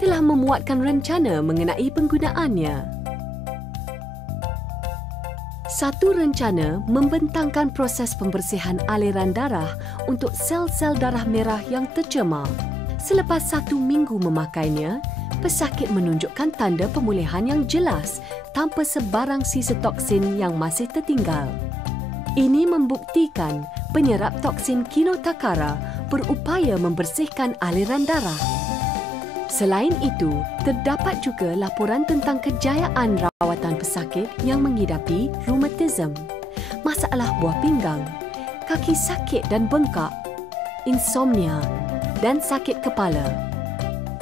telah memuatkan rencana mengenai penggunaannya. Satu rencana membentangkan proses pembersihan aliran darah untuk sel-sel darah merah yang tercemar. Selepas 1 minggu memakainya, pesakit menunjukkan tanda pemulihan yang jelas tanpa sebarang sisa toksin yang masih tertinggal. Ini membuktikan penyerap toksin Kinotakara berupaya membersihkan aliran darah. Selain itu, terdapat juga laporan tentang kejayaan rawatan pesakit yang mengidapi rheumatism, masalah buah pinggang, kaki sakit dan bengkak, insomnia dan sakit kepala.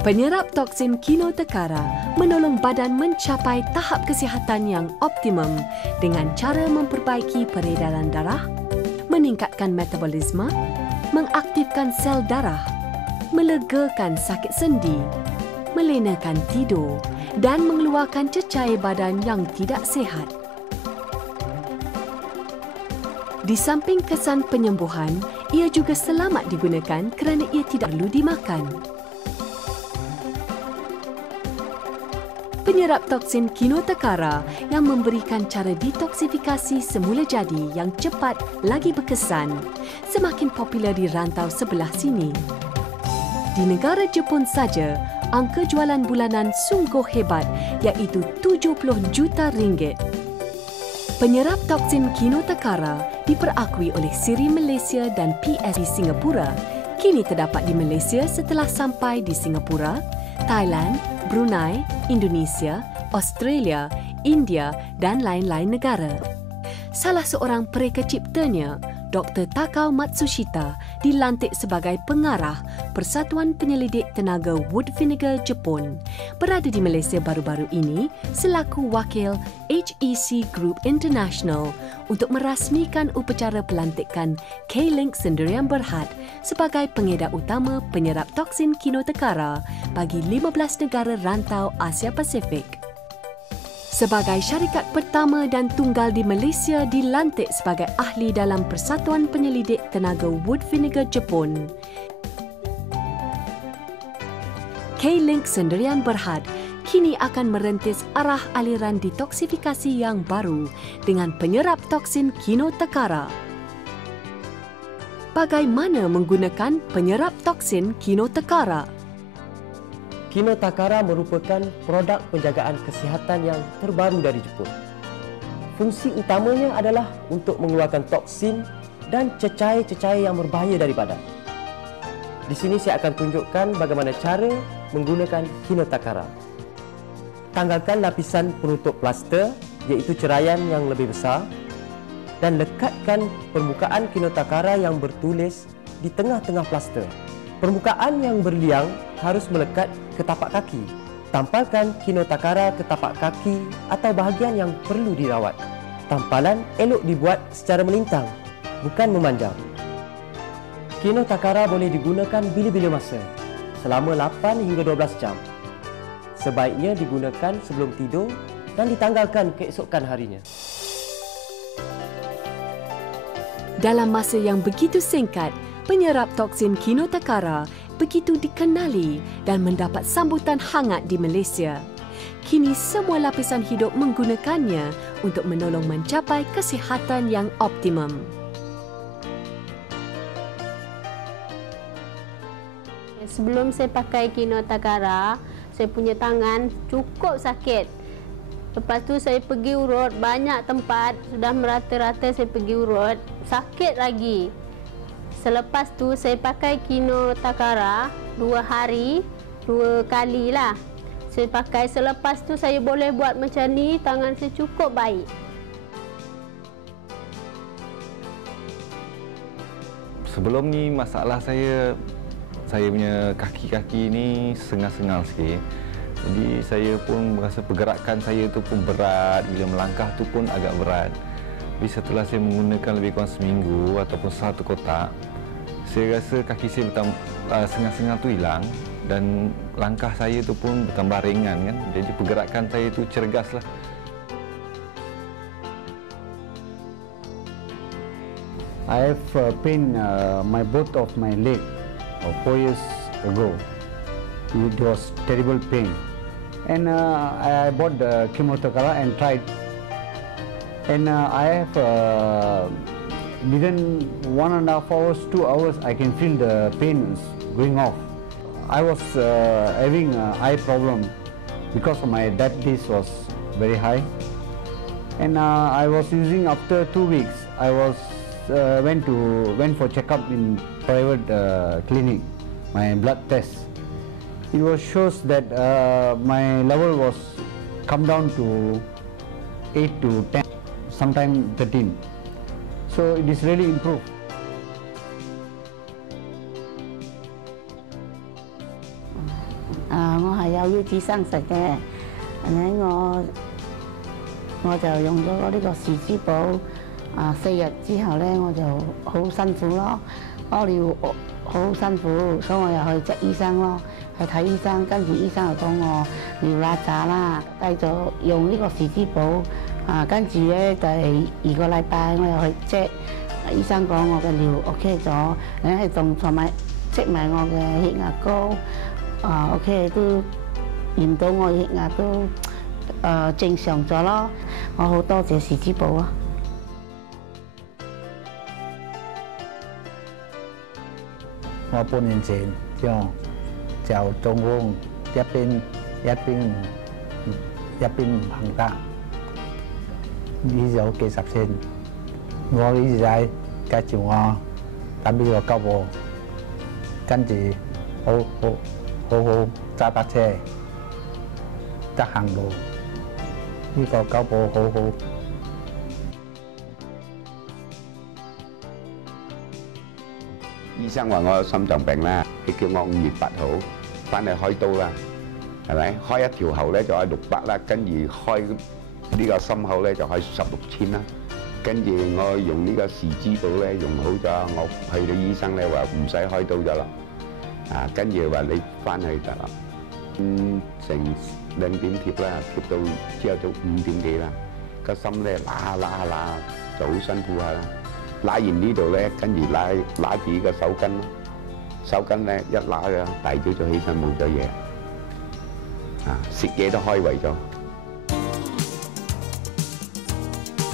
Penyerap toksin Kinotakara menolong badan mencapai tahap kesihatan yang optimum dengan cara memperbaiki peredaran darah, meningkatkan metabolisme, mengaktifkan sel darah, melegakan sakit sendi, melenakan tidur dan mengeluarkan cecair badan yang tidak sihat. Di samping kesan penyembuhan, ia juga selamat digunakan kerana ia tidak perlu dimakan. Penyerap toksin Kinotakara yang memberikan cara detoksifikasi semula jadi yang cepat lagi berkesan semakin popular di rantau sebelah sini. Di negara Jepun saja, angka jualan bulanan sungguh hebat iaitu 70 juta ringgit. Penyerap toksin Kinotakara diperakui oleh Siri Malaysia dan PSB Singapura. Kini terdapat di Malaysia setelah sampai di Singapura, Thailand, Brunei, Indonesia, Australia, India dan lain-lain negara. Salah seorang pereka ciptanya, Dr. Takao Matsushita, dilantik sebagai pengarah Persatuan Penyelidik Tenaga Wood Vinegar Jepun. Berada di Malaysia baru-baru ini selaku wakil HEC Group International untuk merasmikan upacara pelantikan K-Link Sendirian Berhad sebagai pengedar utama penyerap toksin Kinotakara bagi 15 negara rantau Asia Pasifik. Sebagai syarikat pertama dan tunggal di Malaysia dilantik sebagai ahli dalam Persatuan Penyelidik Tenaga Wood Vinegar Jepun, K-Link Sendirian Berhad kini akan merintis arah aliran detoksifikasi yang baru dengan penyerap toksin Kinotakara. Bagaimana menggunakan penyerap toksin Kinotakara? Kinotakara merupakan produk penjagaan kesihatan yang terbaru dari Jepun. Fungsi utamanya adalah untuk mengeluarkan toksin dan cecair-cecair yang berbahaya dari badan. Di sini saya akan tunjukkan bagaimana cara menggunakan Kinotakara. Tanggalkan lapisan penutup plaster iaitu ceraian yang lebih besar dan lekatkan permukaan Kinotakara yang bertulis di tengah-tengah plaster. Permukaan yang berliang harus melekat ke tapak kaki. Tampalkan Kinotakara ke tapak kaki atau bahagian yang perlu dirawat. Tampalan elok dibuat secara melintang, bukan memanjang. Kinotakara boleh digunakan bila-bila masa, selama 8 hingga 12 jam. Sebaiknya digunakan sebelum tidur dan ditanggalkan keesokan harinya. Dalam masa yang begitu singkat, penyerap toksin Kinotakara begitu dikenali dan mendapat sambutan hangat di Malaysia. Kini semua lapisan hidup menggunakannya untuk menolong mencapai kesihatan yang optimum. Sebelum saya pakai Kinotakara, saya punya tangan cukup sakit. Lepas tu saya pergi urut banyak tempat, sudah merata-rata saya pergi urut, sakit lagi. Selepas tu saya pakai Kinotakara 2 hari, 2 kali lah. Saya pakai, selepas tu saya boleh buat macam ni, tangan saya cukup baik. Sebelum ni masalah saya punya kaki-kaki ni sengal-sengal sikit. Jadi saya pun merasa pergerakan saya tu pun berat, bila melangkah tu pun agak berat. Tapi setelah saya menggunakan lebih kurang seminggu ataupun 1 kotak, saya rasa kaki saya sengal-sengal tu hilang dan langkah saya tu pun bertambah ringan kan. Jadi pergerakan saya tu cergaslah. I have pain both of my leg 4 years ago. It was terrible pain. And I bought the Chemo-Takara and tried. And I have within 1.5 hours, 2 hours, I can feel the pain going off. I was having an eye problem because of my diabetes was very high. And I was using after 2 weeks. I was went for checkup in private clinic, my blood test. It was shows that my level was come down to 8 to 10, sometimes 13. So it is really improved. Tôi係有腰子生食嘅，我就用咗呢個樹枝寶，4日之後咧我就好辛苦咯，屙尿好辛苦，所以我又去睇醫生咯，去睇醫生，跟住醫生就講我尿拉渣啦，繼續用呢個樹枝寶，跟住咧第2個禮拜我又去check，醫生講我嘅尿 OK 咗，係仲同埋check埋我嘅血壓高。OK 都驗到我血壓都正常咗咯，我好多謝樹枝寶啊！我半年前就中風，一邊唔行得，醫咗幾十次。我醫仔介紹我打呢個交步，跟住好揸把車，得行路，呢個交步好好。醫生話我有心臟病啦，佢叫我5月8號翻去開刀啦，係咪？開一條喉咧就係600啦，跟住開呢個心口咧就係16,000啦。跟住我用呢個樹枝寶咧用好咗，我去到醫生咧話唔使開刀咗啦。跟住話你翻去得啦，成2點貼啦，貼到朝頭早5點幾啦，個心咧揦就好辛苦下啦。揦完呢度咧，跟住揦住個手巾咯，手巾咧一揦嘅，大早就起身冇咗嘢，食嘢都開胃咗。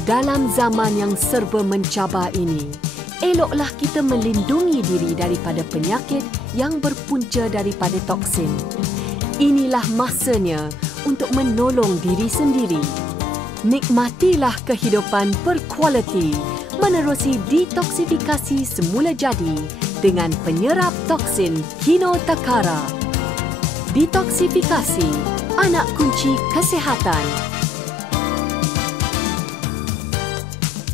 Dalam zaman yang serba mencabar ini, eloklah kita melindungi diri daripada penyakit yang berpunca daripada toksin. Inilah masanya untuk menolong diri sendiri. Nikmatilah kehidupan berkualiti menerusi detoksifikasi semula jadi dengan penyerap toksin Chemo-Takara. Detoksifikasi, anak kunci kesihatan.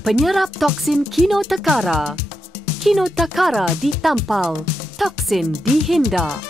Penyerap toksin Chemo-Takara. Chemo-Takara ditampal, toksin dihindar.